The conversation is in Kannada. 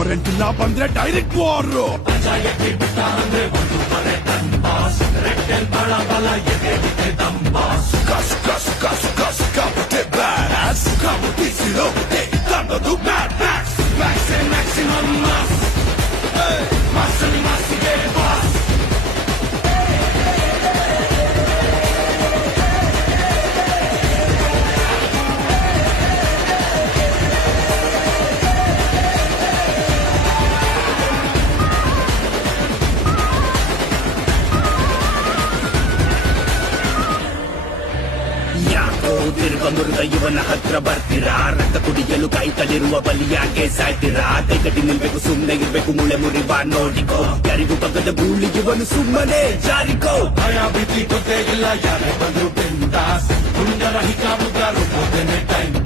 ವಾರಂಟ್ ಇಲ್ಲ ಬಂದ್ರೆ ಡೈರೆಕ್ಟ್ ವಾರ್. ಕಸ್ ಕಸ್ ಕಸ್ ಕಸ್ ಕಾಪುತ್ತೆ ಬ್ಯಾಸ್ ಕಾಪುತ್ತಿಸಿರೋ ತಂದದು ಬ್ಯಾಡ್ ಮ್ಯಾಕ್ಸ್ ಮ್ಯಾಕ್ಸ್ ಮ್ಯಾಕ್ಸಿಮಮ್ ಮಾಸ್ ಮಾಸಲಿ ಮಾಸಿಗೆ ಬಾಸ್. ತಿರುಗಮುರುಗ ಇವನ ಹತ್ರ ಬರ್ತೀರಾ, ರಕ್ತ ಕುಡಿಯಲು ಕೈ ತಳಿರುವ ಬಲಿಯಾಗೆ ಸಾಯ್ತೀರಾ. ಕೈಕಟ್ಟಿ ನಿಲ್ಬೇಕು ಸುಮ್ನೆ ಇರ್ಬೇಕು ಮೂಳೆ ಮುರಿವ ನೋಡಿಕೋ, ಯಾರಿಗೂ ಬಗ್ಗದ ಗೂಳಿ ಇವನು ಸುಮ್ಮನೆ ಜಾರಿಕೋ. ಭಯ ಭೀತಿ ಗೊತ್ತೇ ಇಲ್ಲ ಯಾರೇ ಬಂದ್ರು ಬಿಂದಾಸ್, ಪುಣ್ಯರಹಿತ ಮುದ್ದಾರು ಟೈಮ್